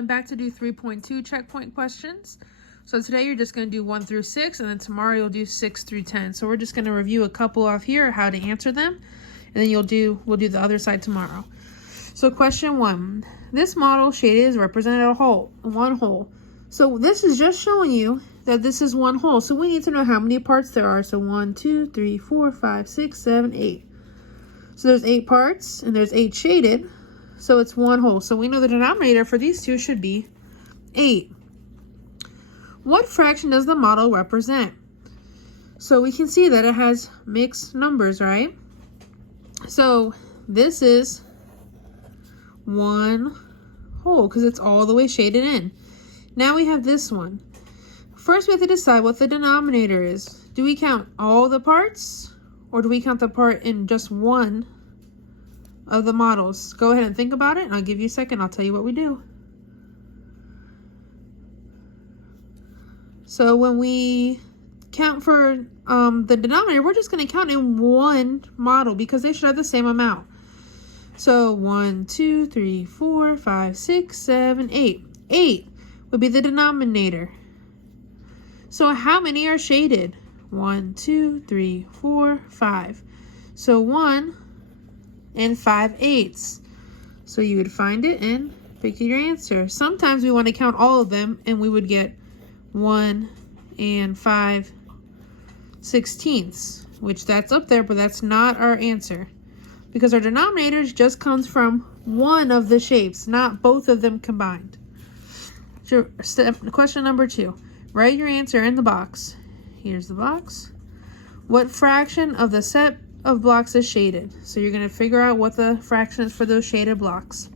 coming back to do 3.2 checkpoint questions. So today you're just going to do 1 through 6, and then tomorrow you'll do 6 through 10. So we're just going to review a couple off here, how to answer them, and then we'll do the other side tomorrow. So question 1, this model shaded is represented a hole, one hole. So this is just showing you that this is one hole. So we need to know how many parts there are. So 1, 2, 3, 4, 5, 6, 7, 8. So there's 8 parts, and there's 8 shaded. So it's one hole. So we know the denominator for these two should be 8. What fraction does the model represent? So we can see that it has mixed numbers, right? So this is one whole because it's all the way shaded in. Now we have this one. First we have to decide what the denominator is. Do we count all the parts, or do we count the part in just one of the models? Go ahead and think about it, and I'll give you a second. I'll tell you what we do. So when we count for the denominator, we're just going to count in one model because they should have the same amount. So 1, 2, 3, 4, 5, 6, 7, 8. 8 would be the denominator. So how many are shaded? 1, 2, 3, 4, 5. So 1 and 5/8. So you would find it and pick your answer. Sometimes we want to count all of them, and we would get 1 and 5/16, which that's up there, but that's not our answer because our denominator just comes from one of the shapes, not both of them combined. Question number 2. Write your answer in the box. Here's the box. What fraction of the set of blocks is shaded? So you're going to figure out what the fraction is for those shaded blocks.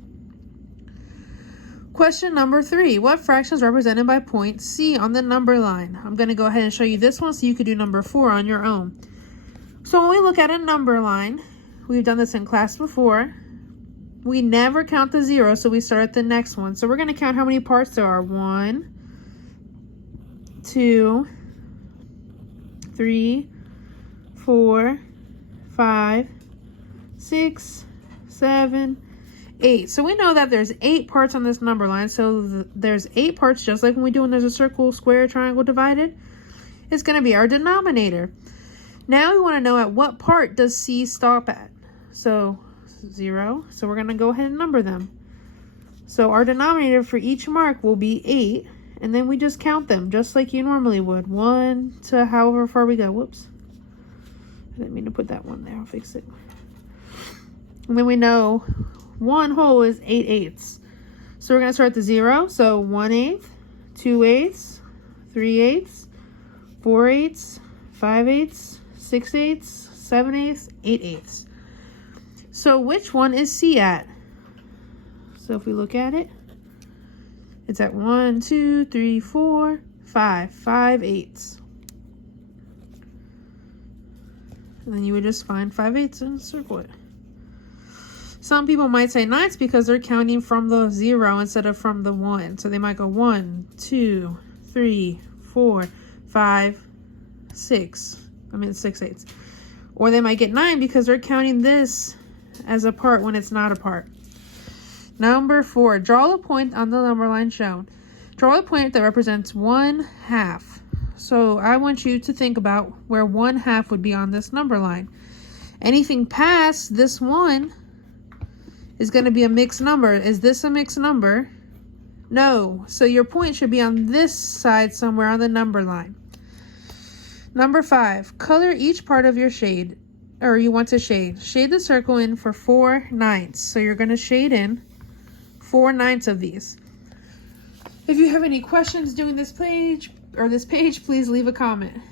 Question number 3. What fraction is represented by point C on the number line? I'm going to go ahead and show you this one so you could do number 4 on your own. So when we look at a number line, we've done this in class before. We never count the 0, so we start at the next one. So we're going to count how many parts there are. 1, 2, 3, 4, 5, 6, 7, 8. So we know that there's 8 parts on this number line. So there's 8 parts, just like when we do when there's a circle, square, triangle divided. It's going to be our denominator. Now we want to know at what part does C stop at. So 0. So we're going to go ahead and number them. So our denominator for each mark will be 8. And then we just count them just like you normally would. 1 to however far we go. Whoops. I didn't mean to put that one there. I'll fix it. And then we know one whole is 8/8. So we're going to start at the 0. So 1/8, 2/8, 3/8, 4/8, 5/8, 6/8, 7/8, 8/8. So which one is C at? So if we look at it, it's at 1, 2, 3, 4, 5. 5/8. And then you would just find 5/8 and circle it. Some people might say 9 because they're counting from the 0 instead of from the 1. So they might go 1, 2, 3, 4, 5, 6. 6/8. Or they might get 9 because they're counting this as a part when it's not a part. Number 4, draw a point on the number line shown. Draw a point that represents 1/2. So I want you to think about where 1/2 would be on this number line. Anything past this 1 is going to be a mixed number. Is this a mixed number? No. So your point should be on this side somewhere on the number line. Number 5, color each part of your shade, or you want to shade. Shade the circle in for 4/9. So you're going to shade in 4/9 of these. If you have any questions doing this page, please leave a comment.